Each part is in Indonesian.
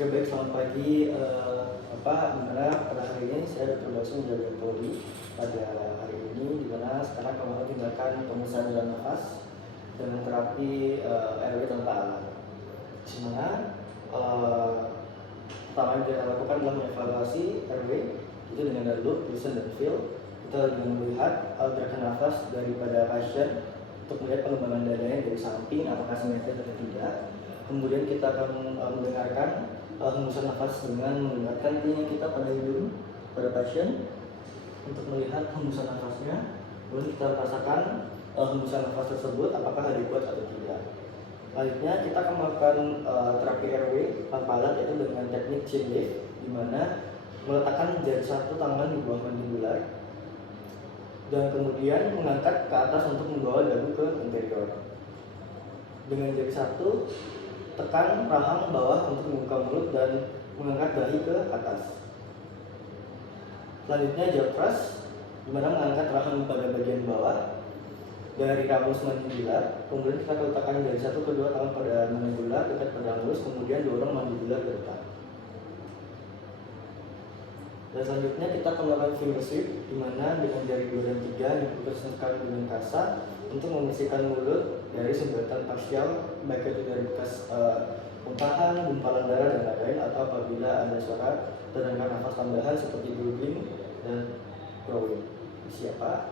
Oke, baik, selamat pagi. Dimana pada hari ini saya Dr. Baksu menjaga Polri pada hari ini, dimana sekarang kami tinggalkan pemeriksaan jalan nafas dengan terapi airway tanpa alat. Dimana pertama yang kita lakukan adalah mengevaluasi airway itu dengan look, listen, dan feel. Kita dengan melihat gerakan nafas daripada pasien untuk melihat pengembangan dadanya dari samping apakah simetris atau tidak. Kemudian kita akan mendengarkan hembusan nafas dengan menggunakan telinga kita pada hidung pada pasien untuk melihat hembusan nafasnya. Kemudian kita rasakan hembusan nafas tersebut apakah adekuat atau tidak. Selanjutnya kita akan melakukan terapi airway tanpa alat, yaitu dengan teknik chin lift, di mana meletakkan jari satu tangan di bawah mandibular dan kemudian mengangkat ke atas untuk membawa dagu ke anterior. Dengan jari satu tekan rahang bawah untuk membuka mulut dan mengangkat dahi ke atas. Selanjutnya jaw thrust, di mana mengangkat rahang pada bagian bawah dari ramus mandibular. Kemudian kita letakkan dari satu kedua tangan pada mandibular dekat pada ramus, kemudian dorong mandibular ke depan. Dan selanjutnya kita akan melakukan finger sweep, di mana dengan jari 2 dan 3 diputuskan dengan kasar untuk membersihkan mulut dari sumbatan parsial, baik itu dari bekas muntahan, gumpalan darah, dan lain-lain, atau apabila ada suara terdengar nafas tambahan seperti breathing dan growling. Siapa?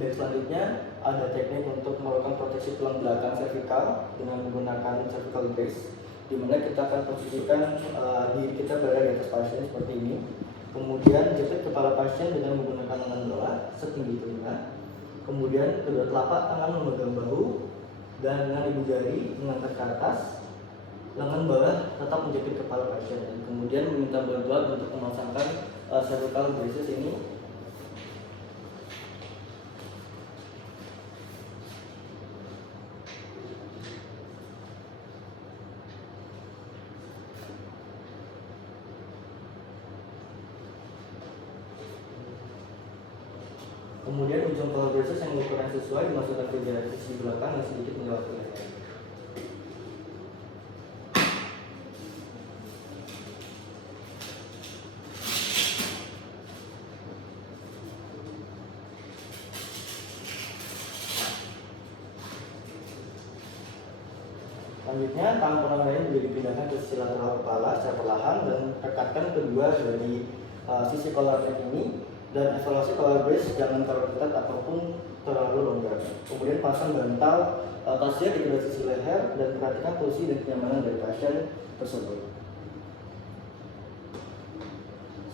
Dan selanjutnya ada teknik untuk melakukan proteksi tulang belakang servikal dengan menggunakan cervical brace, di mana kita akan posisikan diri kita berada di atas pasien seperti ini. Kemudian jepit kepala pasien dengan menggunakan lengan bawah setinggi telinga. Kemudian kedua telapak tangan memegang bahu dan dengan ibu jari mengangkat ke atas. Lengan bawah tetap menjepit kepala pasien dan kemudian meminta bantuan untuk memasangkan cervical braces ini. Kemudian ujung collar braces yang ukuran sesuai dimasukkan ke jari sisi belakang dan sedikit menjauh ke leher. Selanjutnya, tangan penang lain juga dipindahkan ke sisi lateral kepala secara perlahan dan rekatkan kedua dari sisi collar ini. Dan evaluasi collar brace jangan terlalu ketat ataupun terlalu longgar. Kemudian pasang bantal pasien di kedua sisi leher dan perhatikan posisi dan kenyamanan dari pasien tersebut.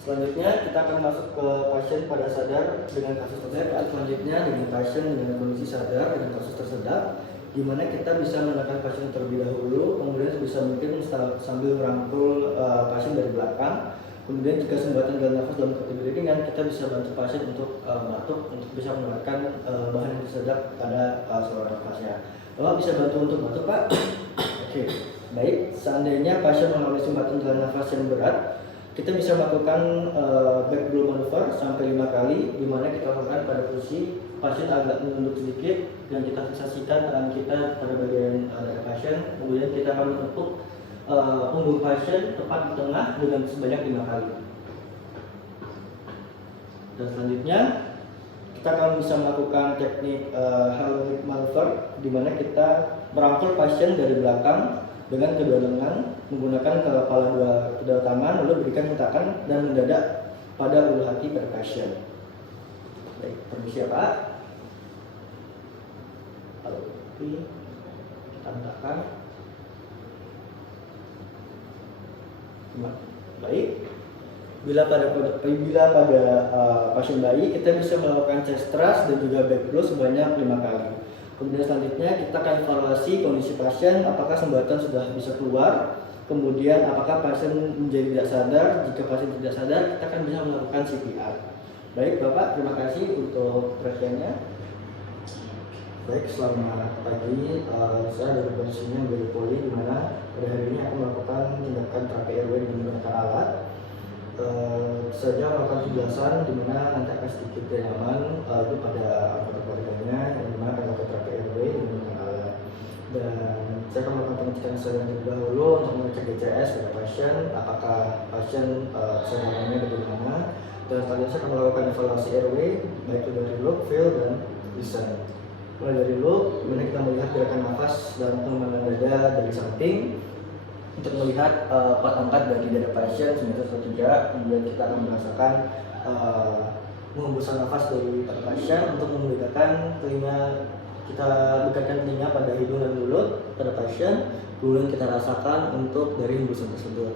Selanjutnya kita akan masuk ke pasien pada sadar dengan kasus tersedak. Selanjutnya dengan pasien dengan kondisi sadar dengan kasus tersedak, di mana kita bisa menekan pasien terlebih dahulu, kemudian sebisa mungkin sambil merangkul pasien dari belakang. Kemudian jika sumbatan dalam nafas dalam kategori ringan, kita bisa bantu pasien untuk batuk untuk bisa menekan bahan yang tersedak pada saluran nafasnya. Bapak bisa bantu untuk batuk, Pak? Oke, baik. Seandainya pasien mengalami sumbatan dalam nafas yang berat, kita bisa melakukan back blow maneuver sampai 5 kali, di mana kita lakukan pada posisi pasien agak menunduk sedikit dan kita fiksasikan tangan kita pada bagian dari pasien. Kemudian kita akan menepuk punggung pasien tepat di tengah dengan sebanyak 5 kali. Dan selanjutnya kita akan bisa melakukan teknik Heimlich maneuver, di mana kita merangkul pasien dari belakang dengan kedua lengan menggunakan kepala kedua tangan, lalu berikan hentakan dan mendadak pada ulu hati pada pasien. Baik, permisi ya Pak. Lalu kita hentakan. Baik. Bila pada pasien bayi, kita bisa melakukan chest thrust dan juga back blow sebanyak 5 kali. Kemudian selanjutnya kita akan evaluasi kondisi pasien, apakah sumbatan sudah bisa keluar. Kemudian apakah pasien menjadi tidak sadar. Jika pasien tidak sadar, kita akan bisa melakukan CPR. Baik Bapak, terima kasih untuk perhatiannya. Baik, selamat pagi. Saya dari posisinya menjadi poli, di mana pada hari ini aku melakukan tindakan terapi airway dengan menggunakan alat. Saja melakukan penjelasan, di mana nanti akan sedikit nyaman itu pada anggota keluarganya, yang dimana akan melakukan terapi airway dengan menggunakan alat. Dan dilakukan secara terlebih dahulu untuk mengecek DCS pada pasien, apakah pasien kesadarannya bagaimana, dan selanjutnya saya akan melakukan evaluasi airway baik itu dari look, feel, dan listen. Mulai dari look, dimana kita melihat gerakan nafas dan pengembangan dada dari samping untuk melihat kuat angkat dari dada pasien semeter atau tidak. Kemudian kita akan merasakan menghembuskan nafas dari pasien untuk membedakan telinga. Kita dekatkan telinga pada hidung dan mulut pada pasien, kemudian kita rasakan untuk dari hembusan tersebut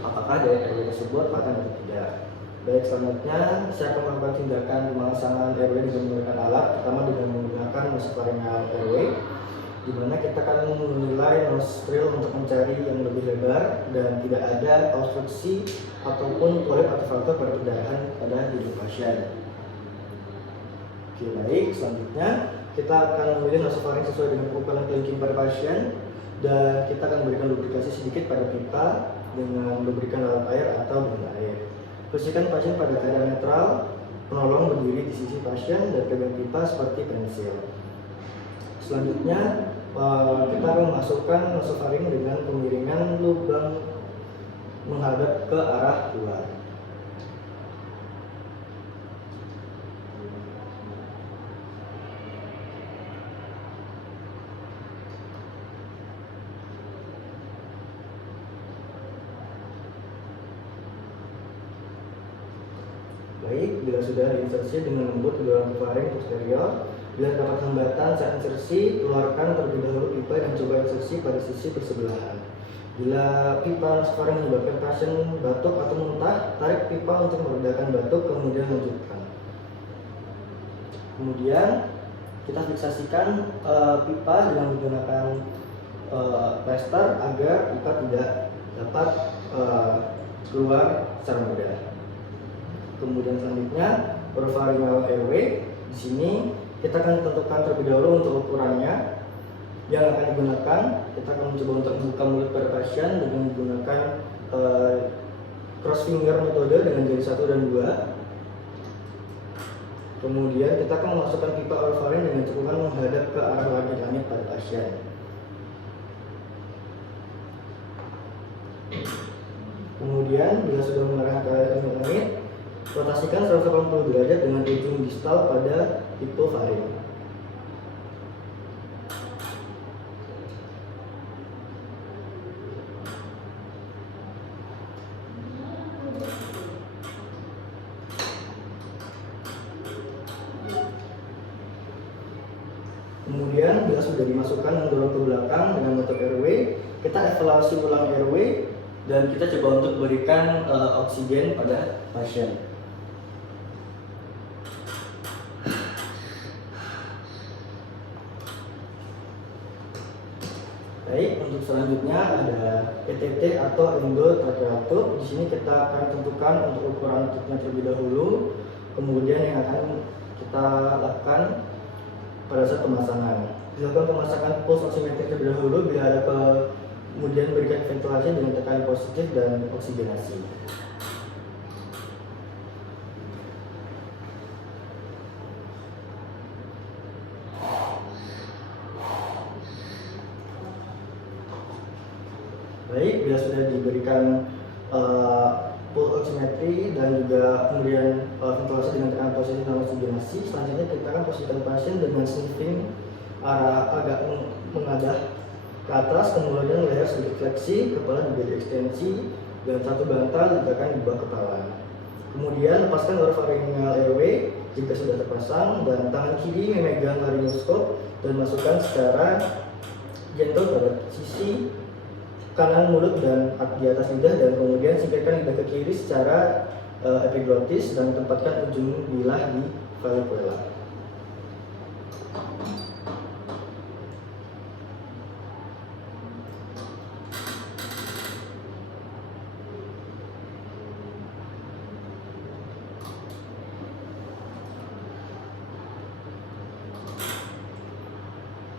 apakah dari airway tersebut patah atau tidak. Baik, selanjutnya saya akan melakukan tindakan pemasangan airway dengan menggunakan alat, pertama dengan menggunakan nasopharyngeal airway, di mana kita akan menilai nostril untuk mencari yang lebih lebar dan tidak ada obstruksi ataupun polip atau faktor pada perdarahan pada hidung pasien. Oke, baik, selanjutnya kita akan memilih nasofaring sesuai dengan ukuran kelingking pada pasien, dan kita akan memberikan lubrikasi sedikit pada pipa dengan lubrikan lalat air atau blender air. Posisikan pasien pada keadaan netral, penolong berdiri di sisi pasien dan pegang pipa seperti pensil. Selanjutnya kita akan memasukkan nasofaring dengan pemiringan lubang menghadap ke arah luar. Baik, bila sudah diinsersi dengan lembut ke dalam faring posterior, bila terdapat hambatan saat insersi, keluarkan terlebih dahulu pipa dan coba insersi pada sisi bersebelahan. Bila pipa nasofaring menyebabkan pasien batuk atau muntah, tarik pipa untuk meredakan batuk, kemudian lanjutkan. Kemudian kita fiksasikan pipa dengan menggunakan plaster agar pipa tidak dapat keluar secara mudah. Kemudian selanjutnya oropharyngeal airway. Di sini kita akan tentukan terlebih dahulu untuk ukurannya yang akan digunakan. Kita akan mencoba untuk membuka mulut pada pasien dengan menggunakan cross finger metode dengan jari 1 dan 2. Kemudian kita akan memasukkan pipa oropharynx dengan cekungan menghadap ke arah langit-langit pada pasien. Kemudian bila sudah mengarah ke langit-langit, rotasikan 180 derajat dengan ujung distal pada hipofaring. Kemudian bila sudah dimasukkan mendorong ke belakang dengan metode airway, kita evaluasi ulang airway dan kita coba untuk berikan oksigen pada pasien. Baik, untuk selanjutnya ada ETT atau endotracheal tube. Di sini kita akan tentukan untuk ukuran tube-nya terlebih dahulu, kemudian yang akan kita lakukan pada saat pemasangan. Dilakukan pemasangan pulse oximetri terlebih dahulu, bila ada kemudian berikan ventilasi dengan tekanan positif dan oksigenasi. Baik, bila sudah diberikan pulse oximetry dan juga kemudian ventilasi dengan tekanan positif dan oksigenasi, selanjutnya kita akan posisikan pasien dengan sniffing arah agak mengadah ke atas, kemudian leher sedikit fleksi, kepala juga diekstensi, dan satu bantal diletakkan di bawah kepala. Kemudian lepaskan oropharyngeal airway jika sudah terpasang, dan tangan kiri memegang laryngoskop dan masukkan secara gentle pada sisi kanan mulut dan di atas lidah, dan kemudian singkirkan lidah ke kiri secara epiglottis dan tempatkan ujung bilah di valvula.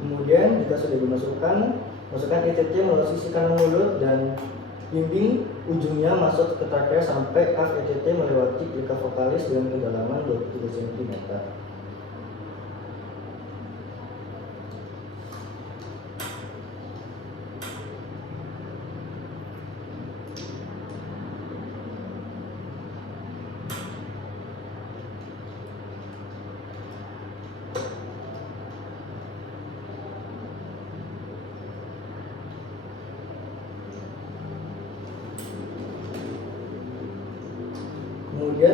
Kemudian jika sudah dimasukkan, masukkan ETT melalui sisi kanan mulut dan bimbing ujungnya masuk ke trakea sampai kaf ETT melewati plica vokalis dengan kedalaman 23 cm.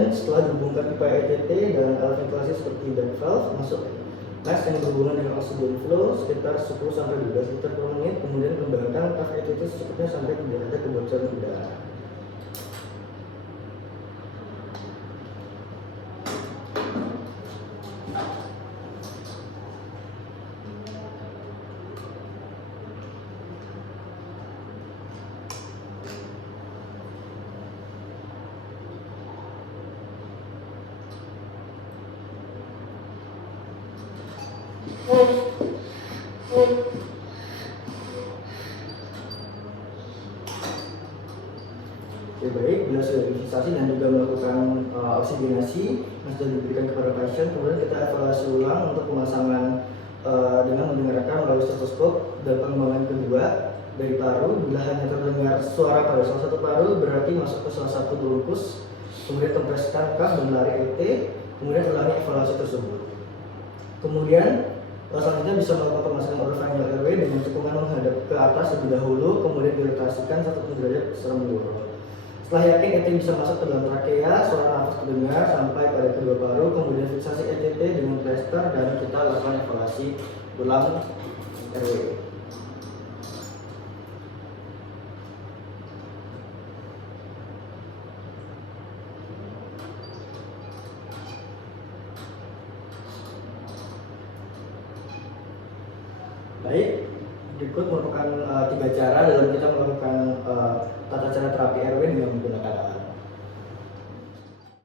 Kemudian setelah dihubungkan pipa ETT dan alat ventilasi seperti band valve, masuk gas yang berhubungan dengan oksigen flow sekitar 10-12 liter per menit. Kemudian kembangkan tap ETT secukupnya sampai tidak ada kebocoran udara. Oke, baik, bila sudah divisitasi dan juga melakukan oksigenasi yang sudah diberikan kepada pasien, kemudian kita evaluasi ulang untuk pemasangan dengan mendengarkan melalui stetoskop. Dan pengembangan kedua dari paru, bila hanya terdengar suara pada salah satu paru, berarti masuk ke salah satu bronkus. Kemudian kompreskan kap dan lari ET, kemudian ulangi evaluasi tersebut. Kemudian selanjutnya bisa melakukan pemasangan orofaringeal airway dengan cekungan menghadap ke atas lebih dahulu, kemudian dirotasikan 1 derajat secara mendorong. Setelah yakin ET bisa masuk ke dalam trakea, suara nafas terdengar sampai pada kedua paru, kemudian fiksasi ETT dengan plester dan kita lakukan evaluasi ulang airway. Baik, berikut merupakan 3 cara dalam kita melakukan tata cara terapi airway dengan menggunakan alat.